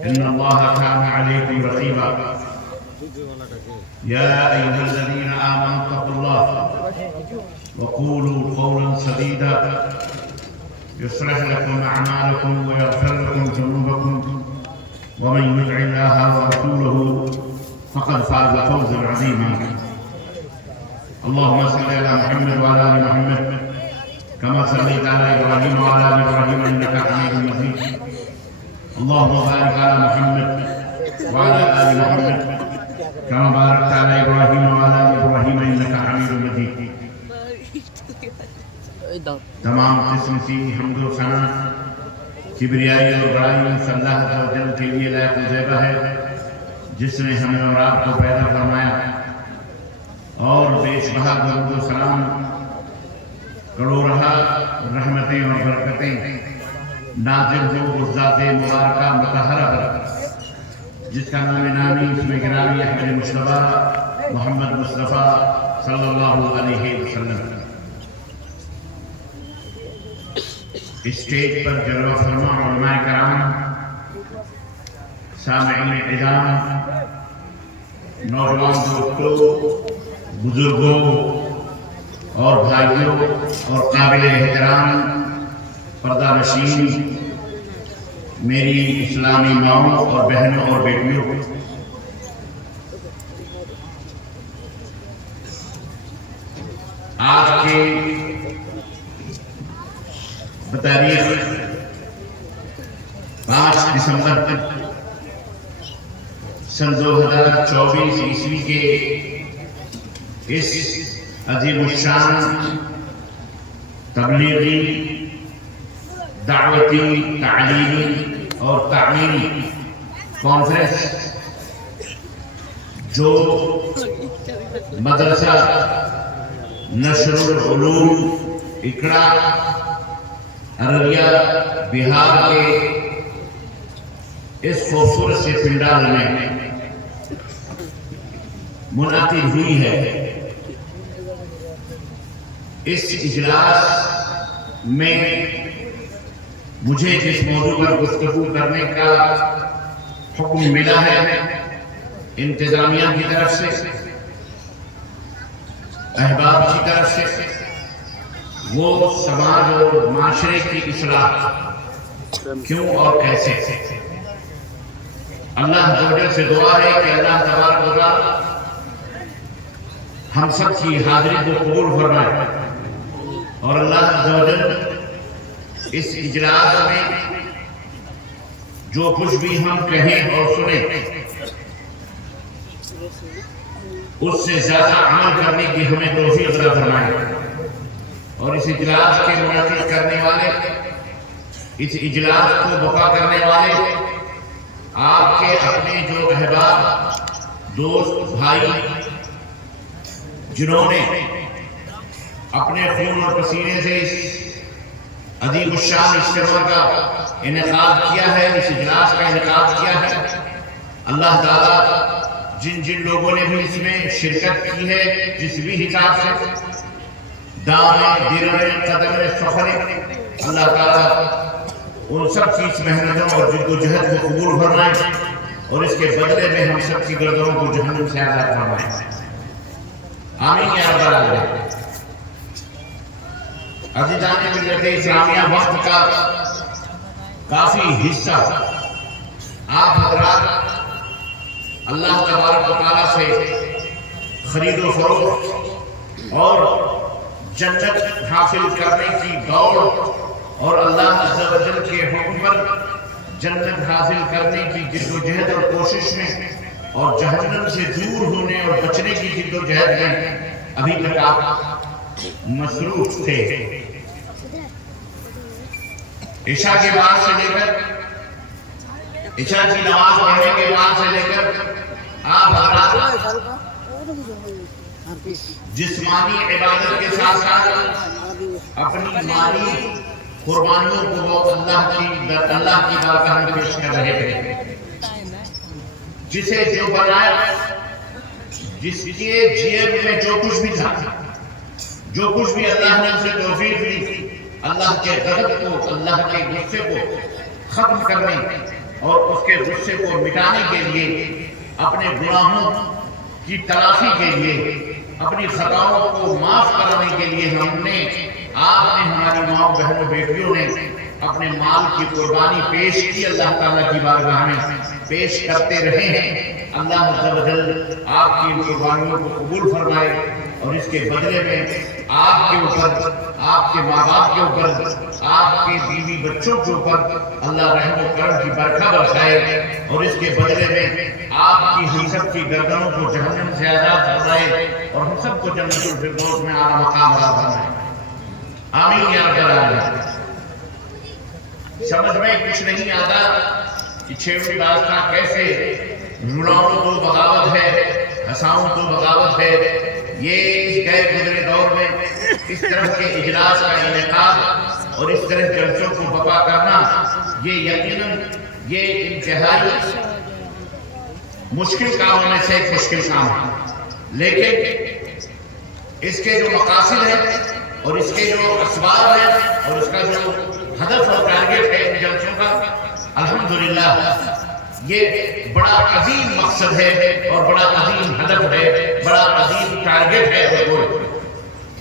إن الله كان عليكم رقيبا يا أيها الذين آمنوا اتقوا الله وقولوا قولا سديدا يصلح لكم أعمالكم ويغفر لكم ذنوبكم ومن يطع الله ورسوله فقد فاز فوزا عظيما. اللهم صل على محمد وعلى آل محمد كما صليت على إبراهيم وعلى آل إبراهيم إنك حميد مجيد. اللهم بارك على محمد وعلى آل محمد كما باركت على إبراهيم وعلى آل إبراهيم إنك حميد مجيد. تمام قسم کی حمد و ثنا کبریائی اور بڑائی صلی اللہ علیہ وسلم کے لیے لائق و زیبہ ہے، جس نے ہمیں اور آپ کو پیدا فرمایا، اور بے شبہ درود و سلام کروڑ رحمتیں اور برکتیں نازل ہو اس ذات مبارکہ مطہرہ پر جس کا نام نامی اسم گرامی احمد مصطفیٰ محمد مصطفیٰ صلی اللہ علیہ وسلم. اسٹیج پر جلوہ فرما علماء کرام، سامعین اعظام، نوجوان دوستوں، بزرگوں اور بھائیوں اور قابل احترام پردہ نشین میری اسلامی ماؤں اور بہنوں اور بیٹیوں، آج کے بتاریخ 5 دسمبر سن 2024 عیسوی کے اس عظیم الشان تبلیغی، دعوتی، تعلیمی اور تعمیری کانفرنس جو مدرسہ نشر العلوم اکڑا ارریہ بہار کے اس خوبصورت سے پنڈال میں منعقد ہوئی ہے، اس اجلاس میں مجھے جس موضوع پر گفتگو کرنے کا حکم ملا ہے انتظامیہ کی طرف سے، احباب کی طرف سے، وہ سماج اور معاشرے کی اصلاح کیوں اور کیسے. اللہ جل سے دعا ہے کہ اللہ تبارک و تعالی ہم سب کی حاضری کو قبول فرمائے، اور اللہ جل اس اجلاس میں جو کچھ بھی ہم کہیں اور سنیں اس سے زیادہ عمل کرنے کی ہمیں توفیق عطا فرمائے. اور اس اجلاس کے منعقد کرنے والے، اس اجلاس کو بقا کرنے والے آپ کے اپنے جو احباب، دوست، بھائی، جنہوں نے اپنے خون اور پسینے سے اس عظیم الشان اجتماع کا انعقاد کیا ہے، اس اجلاس کا انعقاد کیا ہے، اللہ تعالیٰ جن جن لوگوں نے بھی اس میں شرکت کی ہے، جس بھی حساب سے دامیں، درمیں، قدمیں، فخریں، اللہ تعالیٰ ان سب کی اس محنتوں اور جد و جہد کو قبول فرمائے، اور اس کے بدلے میں ہم سب کی گردنوں کو جہنم سے آزاد فرمائے. آمین یا رب العالمین. عزیزان ملت اسلامیہ، وقت کا کافی حصہ آپ حضرات اللہ تبارک و تعالیٰ سے خرید و فروخت اور جنت حاصل کرنے کی دوڑ اور اللہ عز و جل کے حکم پر جنت حاصل کرنے کی جد و جہد اور کوشش میں، اور جہنم سے دور ہونے اور بچنے کی جد و جہد میں ابھی تک آپ مصروف تھے. عشاء کے بعد سے لے کر، عشاء کی نماز پڑھنے کے بعد سے لے کر آپ حضرات جسمانی عبادت کے ساتھ ساتھ اپنی مالی قربانیوں کو وہ اللہ کی بارگاہ میں پیش کر رہے تھے. جسے جو بنایا، جس کے جیب میں جو کچھ بھی تھا، جو کچھ بھی اللہ نے اسے توفیق دی، اللہ کے غضب کو، اللہ کے غصے کو ختم کرنے اور اس کے غصے کو مٹانے کے لیے، اپنے گناہوں کی تلافی کے لیے، اپنی خطاؤں کو معاف کرنے کے لیے آپ نے ہماری ماں بہنوں بیٹیوں نے اپنے مال کی قربانی پیش کی، اللہ تعالیٰ کی بارگاہ میں پیش کرتے رہے ہیں۔ اللہ عز و جل آپ کی ان قربانیوں کو قبول فرمائے، اور اس کے بدلے میں آپ کے اوپر، آپ کے ماں باپ کے اوپر، آپ کے بیوی بچوں کے اوپر اللہ رحم و کرم کی برکھا برسائے، اور اس کے بدلے میں آپ کی ہم سب کی گردنوں کو جہنم سے آزاد فرمائے، اور ہم سب کو جنت الفردوس میں اعلیٰ مقام عطا فرمائے۔ آمین یا رب العالمین۔ سمجھ میں کچھ نہیں آتا کہ چھیویں داستان کیسے رلاؤں تو بغاوت ہے، ہنساؤں تو بغاوت ہے۔ یہ اس گئے گزرے دور میں اس طرح کے اجلاس کا انعقاد اور اس طرح جلسوں کو برپا کرنا، یہ یقیناً یہ انتہائی مشکل کاموں میں سے ایک مشکل کام ہے، لیکن اس کے جو مقاصد ہیں اور اس کے جو اسباب ہیں اور اس کا جو ہدف اور ٹارگیٹ ہے ان جلسوں کا، الحمدللہ یہ بڑا عظیم مقصد ہے اور بڑا عظیم ہدف ہے، بڑا عظیم ٹارگیٹ ہے۔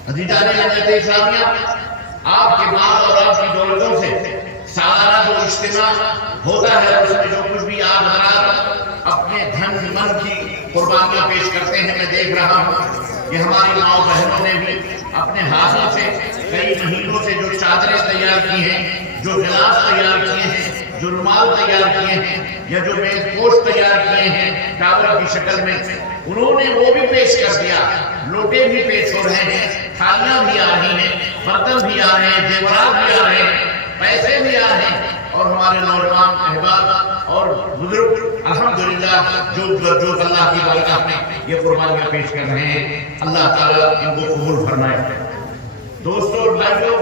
عزیزان ملت اسلامیہ، آپ کے مال اور آپ کی دولتوں سے سالانہ جو اجتماع ہوتا ہے، اس میں جو کچھ بھی آپ حضرات اپنے دھن من کی قربانیاں پیش کرتے ہیں، میں دیکھ رہا ہوں کہ ہماری ماں بہنوں نے بھی اپنے ہاتھوں سے کئی مہینوں سے جو چادریں تیار کی ہیں، جو گلاس تیار کیے ہیں، جو رومال تیار کیے ہیں، یا جو میز پوش تیار کیے ہیں ٹاور کی شکل میں، انہوں نے وہ بھی پیش کر دیا۔ لوٹے بھی پیش ہو رہے ہیں، تھالیاں بھی آ رہی ہیں، برتن بھی آ رہے ہیں، زیورات بھی آ رہے ہیں، پیسے بھی آ رہے ہیں، اور ہمارے نوجوان احباب اور بزرگ الحمدللہ جو اللہ کی بارگاہ میں یہ قربانیاں پیش کر رہے ہیں، اللہ تعالیٰ ان کو قبول فرمائے۔ دوستوں اور بھائیوں،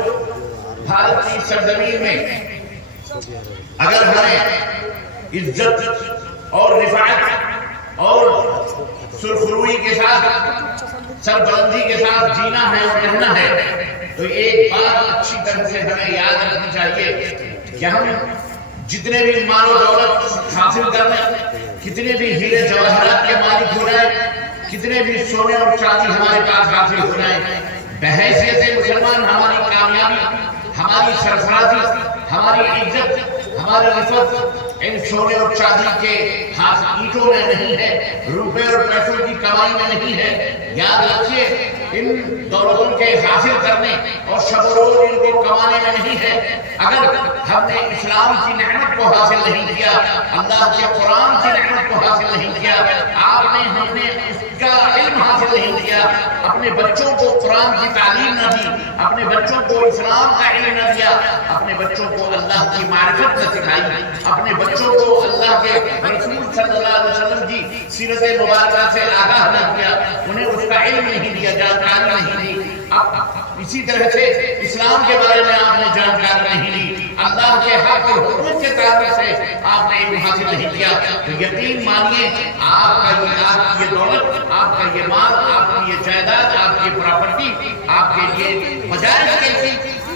بھارت کی سرزمین میں اگر ہمیں عزت اور رفعت اور سرخروئی کے ساتھ، سربلندی کے ساتھ جینا ہے اور رہنا ہے، تو ایک بات اچھی طرح سے ہمیں یاد رکھنی چاہیے کہ ہم جتنے بھی مال و دولت حاصل کر لیں، کتنے بھی ہیرے جواہرات کے مالک ہو جائیں، کتنے بھی سونے اور چاندی ہمارے پاس حاصل ہو جائیں، بحیثیت مسلمان ہماری کامیابی، ہماری سرفرازی، ہماری عزت، ہماری رفعت ان سونے اور چاندی کے اینٹوں میں نہیں ہے، روپے اور پیسوں کی کمائی میں نہیں ہے۔ یاد رکھیے، ان دولتوں کے حاصل کرنے اور شب و روز ان کو کمانے میں نہیں ہے۔ اگر ہم نے اسلام کی نعمت کو حاصل نہیں کیا، اللہ کے قرآن کی نعمت کو حاصل نہیں کیا، ہم نے اس کا علم حاصل نہیں کیا، اپنے بچوں کو قرآن کی تعلیم نہ دی، اپنے بچوں کو اسلام کا علم نہ دیا، اپنے بچوں کو اللہ کی معرفت نہ سکھائی، اپنے بچوں کو اللہ کے رسول صلی اللہ علیہ وسلم کی سیرت مبارکہ سے آگاہ نہ کیا، انہیں اس کا علم نہیں دیا، جانکاری نہیں دی، اسی طرح سے اسلام کے بارے میں آپ نے جانکاری نہیں لی، اللہ کے حق اور حکم کے تعلق سے آپ نے علم حاصل نہیں کیا، تو یقین مانیے آپ کی یہ دولت، آپ کا یہ مال، آپ کی یہ جائیداد، آپ کی پراپرٹی آپ کے لیے بجائے کہ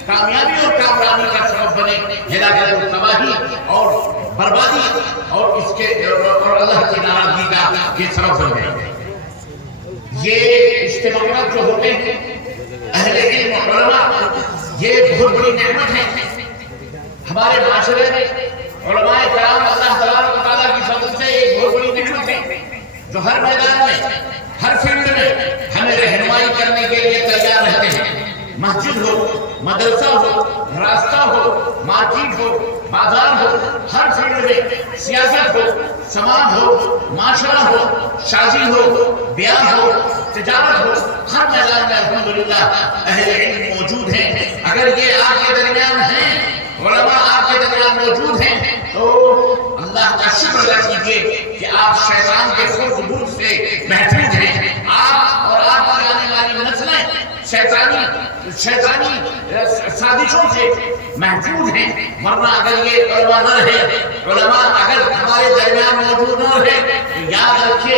کامیابی اور کامرانی کا سبب بنے، ہلاکت اور تباہی اور بربادی اور اس کے اور اللہ کی ناراضگی کا یہ سبب بن جائے۔ یہ اجتماعات جو ہوتے ہیں اہل علم اور علماء، یہ بہت بڑی نعمت ہے ہمارے معاشرے میں۔ علماء کرام اللہ تبارک و تعالیٰ کی فضل سے ایک بہت بڑی نعمت ہے جو ہر میدان میں، ہر فیلڈ میں ہمیں رہنمائی کرنے کے لیے تیار رہتے ہیں۔ مسجد ہو، مدرسہ ہو، راستہ ہو، مارکیٹ ہو، بازار ہو، ہر فیلڈ میں، سیاست ہو، سماج ہو، معاشرہ ہو، شادی ہو، بیاہ ہو، تجارت ہو، ہر میدان میں الحمدللہ اہل علم موجود ہیں۔ اگر یہ آپ کے درمیان ہیں، علماء آپ کے درمیان موجود ہیں، تو اللہ کا شکر ادا کیجیے کہ آپ شیطان کے خرد بود سے محفوظ ہیں۔ آپ اور آپ کی آنے والی نسلیں شیطانی سازشوں سے محفوظ ہیں، ورنہ اگر یہ علماء نہ رہے، علماء اگر ہمارے درمیان موجود نہ رہے، تو یاد رکھیے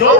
2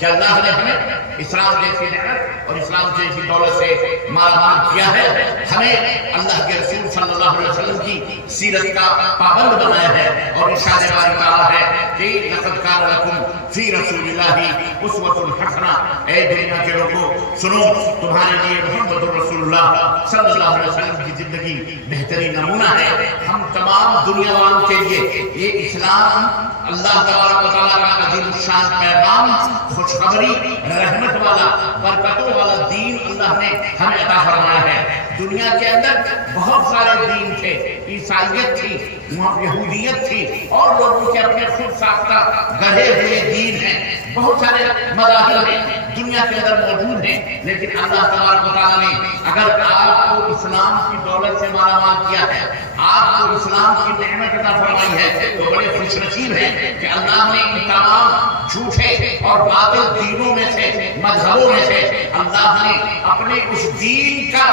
کہ اللہ نے ہمیں اسلام جیسی نعمت اور اسلام جیسی دولت سے مالا مال کیا ہے، ہمیں اللہ کے رسول صلی اللہ علیہ وسلم کی سیرت کا پابند بنایا ہے، اور ارشاد باری تعالیٰ ہے کہ لقد کان لکم فی رسول اللہ اسوۃ حسنہ، اے دنیا کے لوگوں سنو، تمہارے لیے محمد رسول اللہ صلی اللہ علیہ وسلم کی زندگی بہترین نمونہ ہے۔ ہم تمام دنیا والوں کے لیے یہ اسلام اللہ تبارک و تعالیٰ کا عظیم الشان پیغام، خوشخبری، رحمت والا، برکتوں والا دین اللہ نے ہمیں عطا فرمایا ہے۔ دنیا کے اندر بہت سارے دین تھے، عیسائیت تھی، یہودیت تھی، اور لوگوں کے اپنے خود ساختہ گڑھے ہوئے دین ہیں، بہت سارے مذاہب ہیں دنیا کے اندر موجود ہیں، لیکن اللہ تبارک و تعالیٰ نے اگر آپ کو اسلام کی دولت سے مالا مال کیا ہے، آپ کو اسلام کی نعمت عطا فرمائی ہے، تو بڑے خوش نصیب ہیں کہ اللہ نے ان تمام جھوٹے اور باطل دینوں میں سے، مذہبوں میں سے اللہ نے اپنے اس دین کا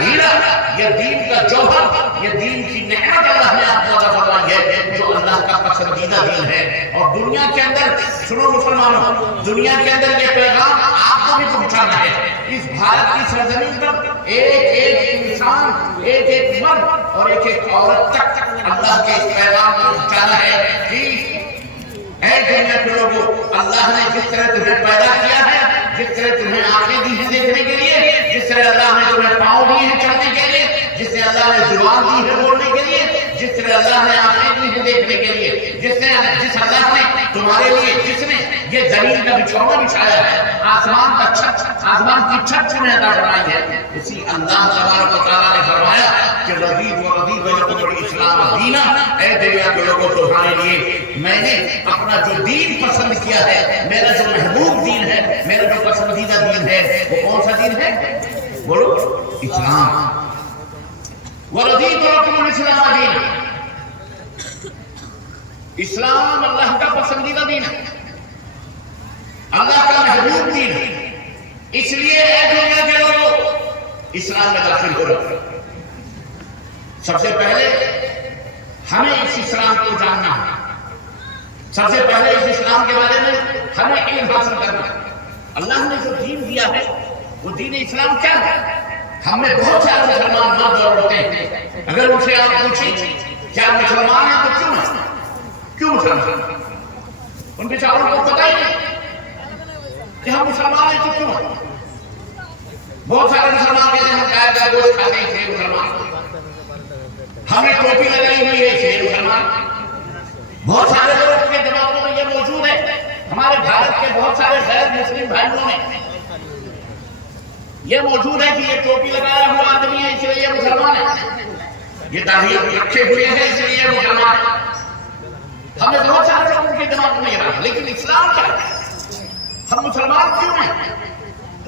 ہیرا، یہ دین کا جوہر، یہ دین کی نعمت اللہ نے آپ کو عطا فرمائی ہے، جو اللہ کا پسندیدہ دین ہے۔ اور دنیا کے اندر سنو مسلمانوں، دنیا کے اندر یہ پیغام آپ کو بھی پہنچانا ہے۔ اس بھارت کی سرزمین پر ایک ایک انسان، ایک ایک مرد اور ایک ایک عورت تک اللہ کے اس پیغام کو پہنچانا ہے کہ اے دنیا کے لوگوں، اللہ نے جس طرح تمہیں پیدا کیا ہے، جس طرح تمہیں آنکھیں دی ہیں دیکھنے کے لیے، جس طرح اللہ نے تمہیں پاؤں دیے ہیں چلنے کے لیے، جس طرح اللہ نے زبان دی ہے بولنے کے لیے، جس طرح اللہ نے آنکھیں دی ہیں دیکھنے کے لیے، جس اللہ نے تمہارے لیے، جس نے یہ زمین کا بچھونا بچھایا ہے، آسمان کا چھت، آسمان کی چھت تمہیں عطا فرمائی ہے، اسی اللہ تبارک و تعالیٰ نے فرمایا کہ رضیت لکم الاسلام دینا، اے دنیا کے لوگوں تمہارے لیے میں نے اپنا جو دین پسند کیا ہے، میرا جو محبوب دین ہے، میرا جو پسندیدہ دین ہے، وہ کون سا دین ہے؟ بولو، اسلام۔ وَرَضِيتُ لَكُمُ الْإِسْلَامَ دِينًا، اسلام اللہ کا پسندیدہ دین ہے، اللہ کا محبوب دین ہے، اس لیے اے دنیا کے لوگوں اسلام میں داخل ہو رہے ہیں۔ سب سے پہلے ہمیں اس اسلام کو جاننا ہے، سب سے پہلے اس اسلام کے بارے میں ہمیں علم حاصل کرنا ہے۔ اللہ نے جو دین دیا ہے وہ دین اسلام کیا ہے؟ ہم میں بہت سارے مسلمان مرد اور عورتیں ہیں، اگر ان سے آپ پوچھیں کیا مسلمان ہیں تو کیوں ہیں؟ کیوں مسلمان؟ ان بیچاروں کو پتہ ہی نہیں کہ ہم مسلمان ہیں تو کیوں ہیں۔ بہت سارے مسلمان کہتے ہیں ہم گائے کا گوشت کھاتے ہیں اس لیے مسلمان، ہم نے ٹوپی لگائی ہوئی ہے اس لیے مسلمان۔ بہت سارے لوگوں کے دماغوں میں یہ موجود ہے، ہمارے بھارت کے بہت سارے غیر مسلم بھائیوں میں یہ موجود ہے کہ یہ ٹوپی لگایا ہوا آدمی ہے اس لیے یہ مسلمان ہے، یہ داڑھی رکھے ہوئے ہیں اس لیے یہ مسلمان ہے۔ ہمیں بہت سارے لوگوں کے دماغ میں یہ رہا، لیکن اسلام کیا ہے؟ ہم مسلمان کیوں ہیں؟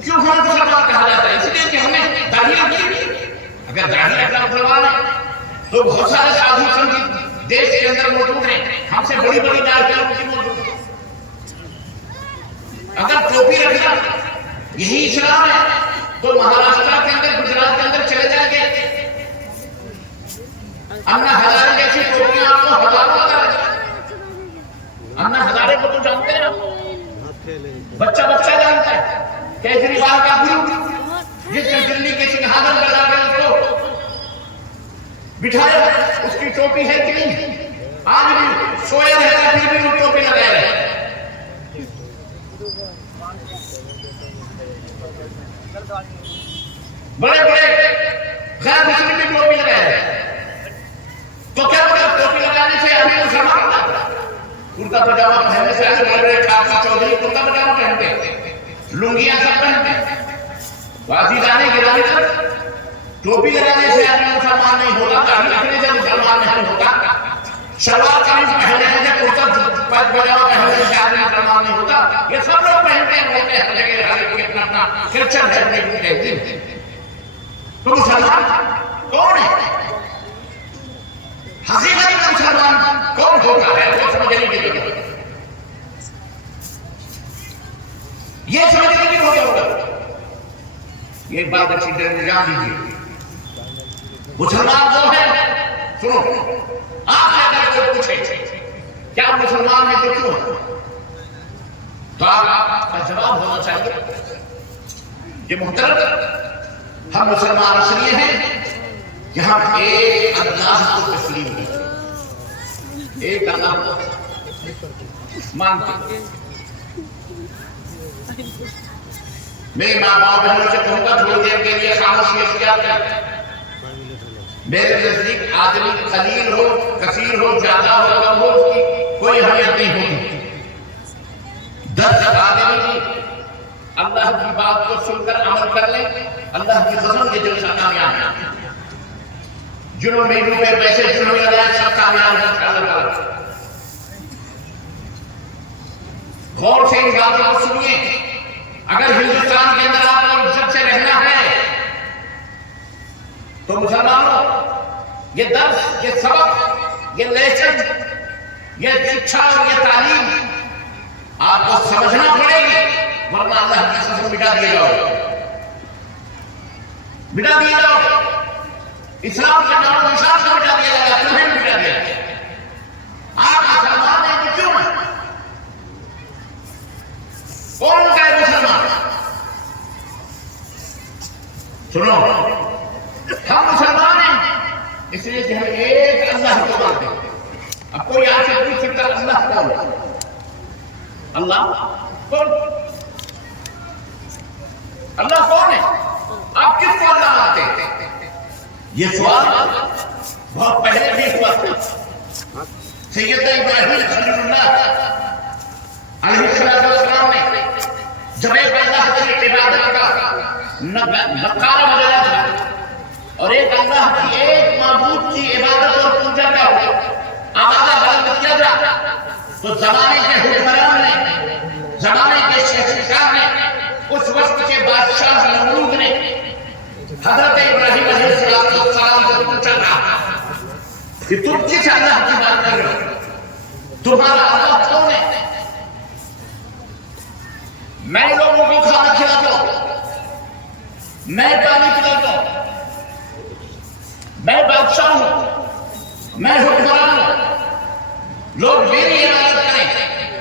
کیوں ہم مسلمان کہا جاتا ہے؟ اس لیے کہ ہم نے داڑھی رکھی ہوئی۔ اگر داڑھی رکھنا مسلمان ہے تو بہت سارے سادھو سنت دیش کے اندر موجود ہیں، ہم سے بڑی بڑی داڑھیاں ان کی موجود ہیں۔ اگر ٹوپی رکھنا یہی اسلام ہے تو مہاراشٹر کے اندر، گجرات کے اندر چلے جائیں گے، انا ہزارے جیسی ٹوپیاں آپ کو ہزاروں لگا رہے ہیں۔ انا ہزارے کو تو جانتے ہیں، بچہ جانتا ہے، کیجریوال کا گروپ جس نے دلی کے سنہاگن میں لا کر اس کو بٹھایا، اس کی ٹوپی ہے کہ نہیں؟ آج بھی سویا رہتا ہے پھر بھی وہ ٹوپی لگائے رہے ہیں۔ بڑے بڑے غیر مسلم بھی ٹوپی لگائے رہے ہیں، تو کیا ٹوپی لگانے سے ہمیں مسلمان ہوتا ہے؟ کرتا پجامہ پہننے سے بڑے بڑے ٹھاکر چودھری کرتا پجامہ پہنتے ہیں، لنگیاں سب پہنتے ہیں، بازی جانے گرانے تک ٹوپی لگانے سے آدمی مسلمان نہیں ہوتا، داڑھی رکھنے سے مسلمان نہیں ہوتا، شلوار قمیض پہننے سے، کرتا پجامہ پہننے سے آدمی مسلمان نہیں ہوتا۔ یہ سب لوگ پہنتے ہیں، ہوتے ہیں ہر جگہ، ہر ایک اپنا اپنا کلچر ہے، اپنے کہتے ہیں۔ تو مسلمان کون ہے؟ حقیقت میں مسلمان کون ہوتا ہے وہ سمجھنے کی ضرورت ہے۔ یہ سمجھنے کی ضرورت ہے۔ یہ بات اچھی طرح سے جان لیجیے، مسلمان وہ ہے، سنو، آپ سے اگر کوئی پوچھے کیا مسلمان ہیں تو کیوں ہیں؟ تو آپ کا جواب ہونا چاہیے کہ محترم ہم مسلمان اس لیے ہیں کہ ہم ایک اللہ کو تسلیم ہیں، ایک اللہ کو مانتے ہیں۔ میرے ماں باپ بہنوں سے کہوں گا تھوڑی دیر کے لیے خاموشی اختیار کریں۔ میرے نزدیک آدمی قلیل ہو کثیر ہو زیادہ ہو کم ہو اس کی کوئی اہمیت نہیں ہوتی۔ 10 آدمی اللہ کی بات کو سن کر عمل کر لیں، اللہ کی قسم کے دل سے کامیاب ہیں۔ جنہوں نے روپے پیسے جنہوں نے لگائے سب کامیاب ہیں انشاءاللہ۔ غور سے ان باتوں کو سنیے۔ اگر ہندوستان کے اندر آپ کو عزت سے رہنا ہے تو مسلمانوں یہ درس، یہ سبق، یہ لیسن، یہ شکشا اور یہ تعلیم آپ کو سمجھنا پڑے گی، ورنہ اللہ کی قسم مٹا دیے جاؤ، مٹا دیے جاؤ۔ اسلام کے نام و نشان کو مٹا دیا جائے گا، تمہیں بھی مٹا دیا جائے گا۔ آپ مسلمان ہیں کہ کیوں ہیں؟ کون کا ہے مسلمان؟ سنو، ہم مسلمان ہیں اس لیے کہ ہم ایک اللہ کو مانتے ہیں۔ اب کوئی آپ سے پوچھ سکتا ہے اللہ کون ہے؟ اللہ کون؟ اللہ کون ہے؟ آپ کس کو اللہ مانتے ہیں؟ یہ سوال بہت پہلے بھی ہوا تھا۔ سیدنا ابراہیم خلیل اللہ علیہ السلام نے جب ایک اللہ کی عبادت کا نقارہ بدلا تھا اور ایک اللہ کی ایک معبود کی عبادت اور پوجا کا آوازہ بلند کیا جا تو زمانے کے حکمران نے، زمانے کے شہنشاہ نے، اس وقت کے بادشاہ نمرود نے حضرت ابراہیم علیہ السلام کو پوچھا تھا کہ تم کس اللہ کی بات کر رہے ہو؟ تمہارا اللہ کون ہے؟ میں لوگوں کو کھانا کھلاتا ہوں، میں پانی پلاتا ہوں، میں بادشاہ ہوں، میں حکمران ہوں، لوگ میری عبادت کریں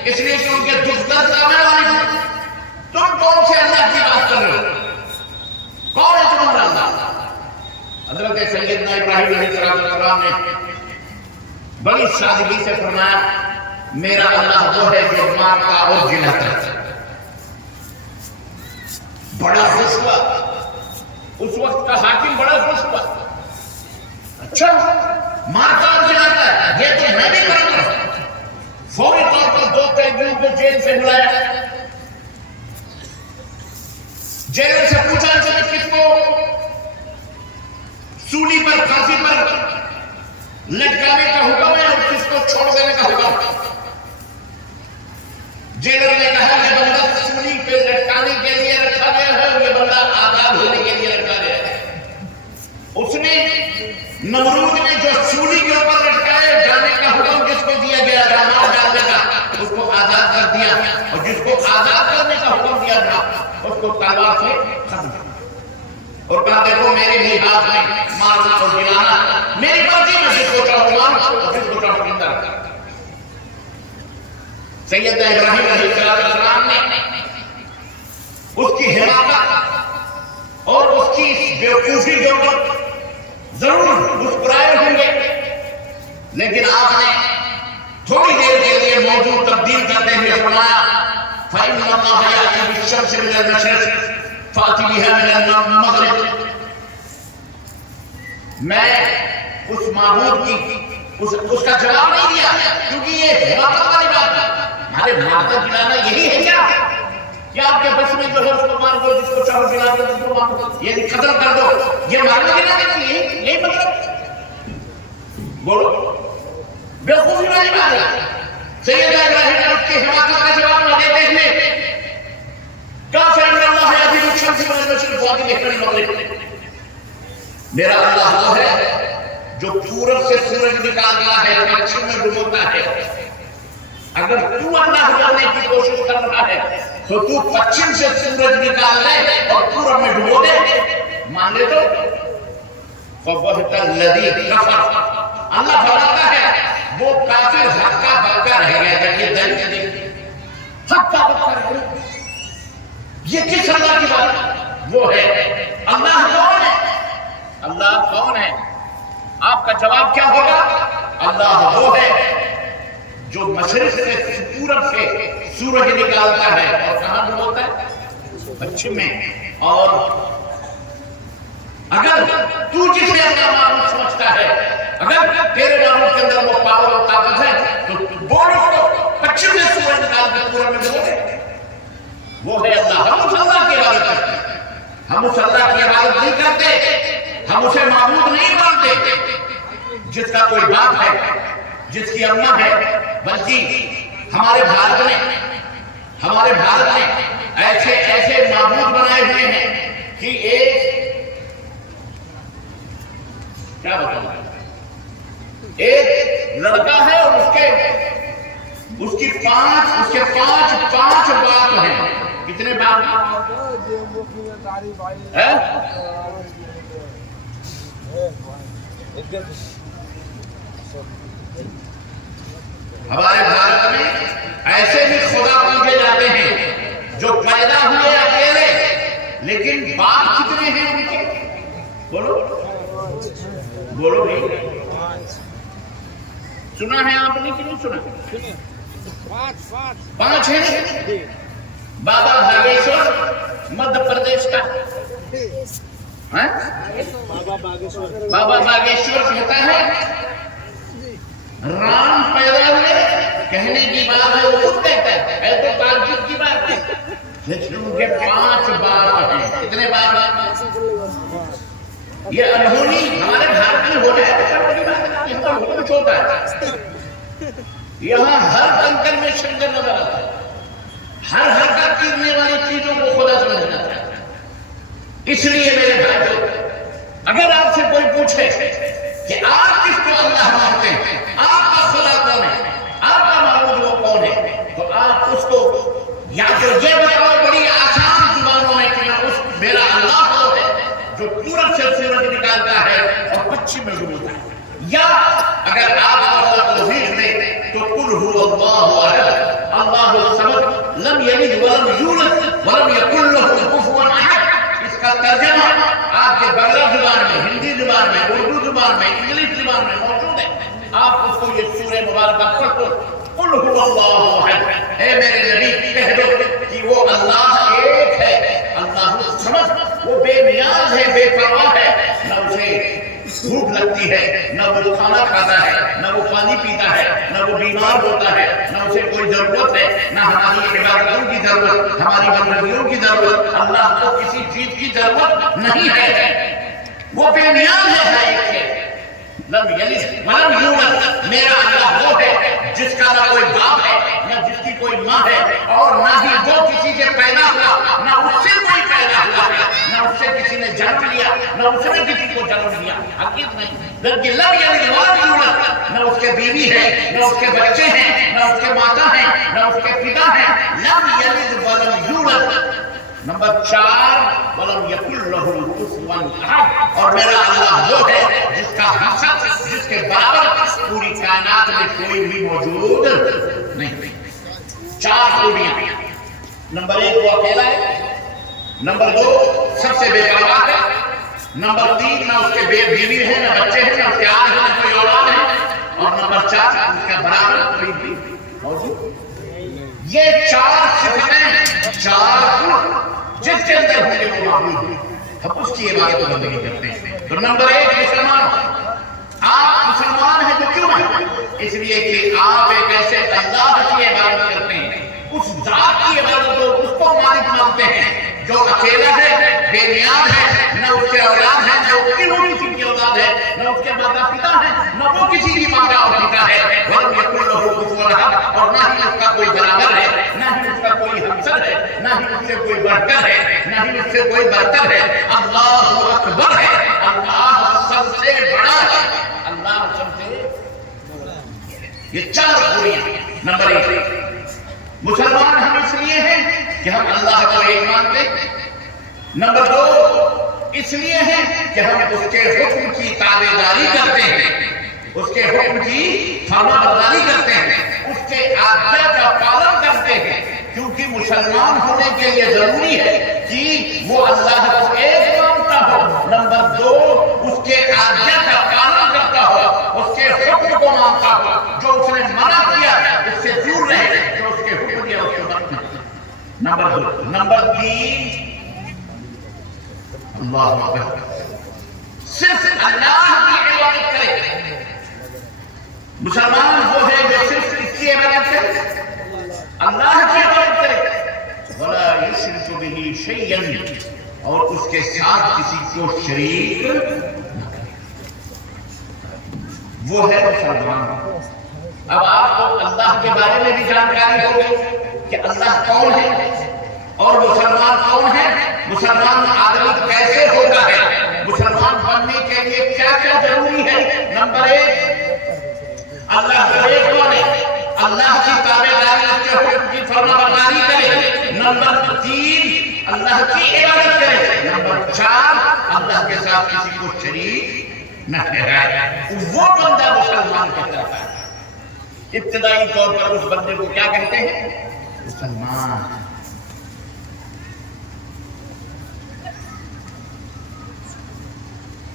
اس لیے کہ ان کے دکھ درد کا میں والی ہوں۔ تم کون سے اللہ کی بات کر رہے ہو؟ کون ہے تمہارا اللہ؟ حضرت سیدنا ابراہیم علیہ السلام نے بڑی سادگی سے فرمایا میرا اللہ وہ ہے جو مارتا اور جلاتا ہے۔ بڑا خوش ہوا، اس وقت کا حاکم بڑا خوش ہوا۔ اچھا مارتا اور جلاتا ہے، یہ تو میں بھی کروں گا۔ فوری طور پر 2 قیدیوں کو جیل سے بلایا، جیل سے پوچھا کہ کس کو سولی پر پھانسی پر لٹکانے کا حکم ہے اور کس کو چھوڑ دینے کا حکم ہے؟ جیلر نے کہا یہ بندہ سولی پہ لٹکانے کے لیے رکھا گیا ہے اور یہ بندہ آزاد ہونے کے لیے رکھا گیا ہے۔ اس نے نمرود نے جو سولی کے اوپر لٹکائے جانے کا حکم جس کو دیا گیا تھا مار ڈالنے کا، اس کو آزاد کر دیا، اور جس کو آزاد کرنے کا حکم دیا تھا اس کو تلوار سے ختم کر دیا اور کہا دیکھو میرے بھی ہاتھ میں مارنا اور جلانا میری مرضی، میں جس کو چاہوں مار اور جس کو چاہوں زندہ رکھا۔ سیدنا ابراہیم علیہ السلام نے اس کی حماقت اور اس کی بیوقوفی کے اوپر ضرور مسکرائے ہوں گے، لیکن آپ نے تھوڑی دیر کے لیے موضوع تبدیل کرتے ہوئے فرمایا فَإِنَّ اللَّهَ يَأْتِي بِالشَّمْسِ مِنَ الْمَشْرِقِ فَأْتِ بِهَا مِنَ الْمَغْرِبِ۔ میں اس معبود کی اس کا جواب نہیں دیا کیونکہ یہ حماقت والی بات ہے۔ ہمارے مارتا جلانا یہی ہے کیا آپ کے بس میں جو ہے اس کو مار دو، جس کو چاہو جلا دو، جس کو مار دو، یہ قتل کر دو، یہ مارنا جلانے کی یہی مطلب؟ بولو، بیوقوفی والی بات ہے۔ سیدنا ابراہیم نے اس کی حماقت کا جواب نہ دیتے ہوئے کہا فَإِنَّ اللَّهَ يَأْتِي بِالشَّمْسِ مِنَ الْمَشْرِقِ فَأْتِ بِهَا مِنَ الْمَغْرِبِ۔ میرا اللہ وہ ہے جو پورب سے سورج نکالتا ہے پچھم میں ڈبوتا ہے۔ اگر تو اللہ بننے کی کوشش کر رہا ہے تو تو پچھم سے سورج نکال لے اور پورب میں ڈبو دے، مان لے تو فَبَهْتَ الَّذِي كَفَرَ۔ اللہ فرماتا ہے وہ کافر ہکا بکا رہ گیا. جب یہ دلیل ہکا بکا رہ گیا, یہ کس اللہ کی بات ہے؟ وہ ہے اللہ. کون ہے اللہ؟ کون ہے؟ آپ کا جواب کیا ہوگا؟ اللہ وہ ہے جو مشرق سے پورب سے سورج نکالتا ہے اور کہاں ڈبوتا ہے؟ پچھم میں. اور اگر تو جسے اللہ معبود سمجھتا ہے, اگر تیرے معبود کے اندر وہ پاور اور طاقت ہے تو بول اس کو پچھم سے سورج نکال کر پورب میں ڈبو دے. وہ ہے اللہ. ہم اس اللہ کی عبادت کرتے ہیں, ہم اس اللہ کی عبادت نہیں کرتے, ہم اسے معبود نہیں مانتے جس کا کوئی باپ ہے, جس کی اماں ہے. بلکہ ہمارے بھارت میں ایسے معبود بنائے ہوئے ہیں کہ ایک کیا بتاؤں, ایک لڑکا ہے اور اس کے پانچ باپ ہیں. کتنے باپ ہیں؟ ہمارے بھارت میں ایسے بھی خدا پوجے جاتے ہیں جو پیدا ہوئے اکیلے, لیکن باپ کتنے ہیں ان کے؟ بولو بھائی, سنا ہے آپ نے کہ نہیں سنا؟ 5 ہیں. بابا بھاگیشور مدھیہ پردیش کا, بابا بھاگیشور کہتا ہے رام پیدا ہوئے, کہنے کی بات ہے, وہ خود کہتا ہے تو تعجب کی بات ہے, لیکن ان کے 5 باپ ہیں. کتنے باپ ہیں؟ یہ انہونی ہمارے بھارت میں ہو جائے تو کچھ ہوتا ہے. یہاں ہر کنکر میں شنکر نظر آتا ہے, ہر حرکت کرنے والی چیزوں کو خدا سمجھنا چاہتا ہے. اس لیے میرے بھائیو, اگر آپ سے کوئی پوچھے کہ آپ کس کو اللہ مانتے ہیں, آپ کا خدا کون ہے, آپ کا معبود وہ کون ہے, تو آپ اس کو یا تو یہ بتاؤ بڑی آسان زبانوں میں کہ میرا اللہ وہ ہے جو پورب سے سورج نکالتا ہے اور پچھم میں ڈوبتا ہے. یا اگر آپ اللہ کو توحید دیں تو قل هو اللہ احد اللہ الصمد لم یلد ولم یولد ولم یکن له کفوا احد. اس کا ترجمہ آپ کے بنگلہ زبان میں, ہندی زبان میں, اردو زبان میں, انگلش زبان میں موجود ہے. آپ اس کو یہ سورہ مبارکہ پڑھ کر قل هو اللہ احد, اے میرے نبی کہہ دو کہ وہ اللہ ایک ہے, اللہ الصمد, وہ بے نیاز ہے, بے پرواہ ہے, نہ اسے بھوک لگتی ہے, نہ وہ کھانا کھاتا ہے, نہ وہ پانی پیتا ہے, نہ وہ بیمار ہوتا ہے, نہ اسے کوئی ضرورت ہے, نہ ہماری عبادتوں کی ضرورت, ہماری بندگیوں کی ضرورت. اللہ کو کسی چیز کی ضرورت نہیں ہے, وہ بے نیاز ہے. لم یلد ولم یولد, میرا اللہ وہ ہے جس کا نہ کوئی باپ ہے, نہ جس کی کوئی ماں ہے, اور نہ ہی وہ کسی سے پیدا ہوا, نہ اس سے کوئی پیدا ہوا ہے, نہ اس سے کسی نے جنم لیا, نہ اس نے کسی کو جنم دیا. حقیقت نہیں, بلکہ لم یلد ولم یولد, نہ اس کے بیوی ہے, نہ اس کے بچے ہیں, نہ اس کے ماتا ہیں, نہ اس کے پتا ہیں. لم یلد ولم یولد. نمبر 4 ولم یکن لہ کفوا احد, اور میرا اللہ وہ ہے جس کا حسد, جس کے برابر پوری کائنات میں کوئی بھی موجود نہیں. 4 خوبیاں. نمبر 1 وہ اکیلا ہے, نمبر 2 سب سے بے پرواہ ہے, نمبر 3 نہ اس کے بیوی ہے, نہ بچے ہیں, نہ اس کے آل ہے, نہ کوئی اولاد ہے, اور نمبر 4 اس کے برابر کوئی بھی موجود. یہ 4 صفتیں, 4 جس کے اندر ہوں گے وہ معبود ہیں, ہم اس کی عبادت و بندگی کرتے ہیں. تو نمبر 1 مسلمان. آپ مسلمان ہیں تو کیوں ہیں؟ اس لیے کہ آپ ایک ایسے اللہ کی عبادت کرتے ہیں, اس ذات کی عبادت کو, اس کو مالک مانتے ہیں جو اکیلا ہے, بے نیاز ہے, نہ اس کے اولاد ہے, نہ اس کی کسی کی اولاد ہے, نہ اس کے ماتا پتا ہے, نہ وہ کسی کی ماتا اور پتا ہے. ولم یکن لہ کفوا احد, اور نہ ہی اس کا کوئی برابر ہے, نہ ہی اس کا کوئی ہمسر ہے, نہ ہی اس سے کوئی بڑھ کر ہے, نہ ہی اس سے کوئی برتر ہے. اللہ اکبر ہے, اللہ سب سے بڑا ہے, اللہ سب سے. یہ 4 خوبیاں. نمبر 1 مسلمان ہم اس لیے ہیں کہ ہم اللہ کو ایک مانتے. نمبر 2 اس لیے ہیں کہ ہم اس کے حکم کی تابعداری کرتے ہیں. اس کے حکم کی فرما برداری کرتے ہیں، اس کے آجزا کا پالن کرتے ہیں، کیونکہ مسلمان ہونے کے لیے ضروری ہے کہ وہ اللہ کو ایک مانتا ہو، نمبر دو اس کے آجزا کا پالن کرتا ہو، اس کے حکم کو مانتا ہو، جو اس نے منع کیا اس سے دور رہے، جو اس کے حکم دیا اس کو مانتا ہے۔ نمبر تین، اللہ اکبر، صرف اللہ کی عبادت کرے۔ مسلمان وہ ہے جو صرف اس کی عبادت کرے، اللہ کی عبادت کرے، وَلَا يُشْرِكُ بِهِ شَيْئًا، اور اس کے ساتھ کسی کو شریک نہ کرے، وہ ہے مسلمان۔ اب آپ کو اللہ کے بارے میں بھی جانکاری ہوگی کہ اللہ کون ہے اور مسلمان کون ہے، مسلمان آدمی کیسے ہوتا ہے، مسلمان بننے کے لیے کیا کیا ضروری ہے۔ نمبر ایک، اللہ کو ایک مانے، اللہ کی تابعداری، اس کے حکم کی فرما برداری کرے۔ نمبر تین، اللہ کی عبادت کرے۔ نمبر چار، اللہ کے ساتھ کسی کو شریک نہ ٹھہرائے، وہ بندہ مسلمان کہلاتا ہے۔ ابتدائی طور پر اس بندے کو کیا کہتے ہیں؟ مسلمان۔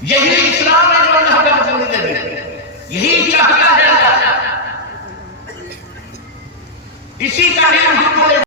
یہی اسلام ہے جو اللہ کا پسندیدہ دین ہے، یہی چاہتا ہے اللہ، اسی کا ہم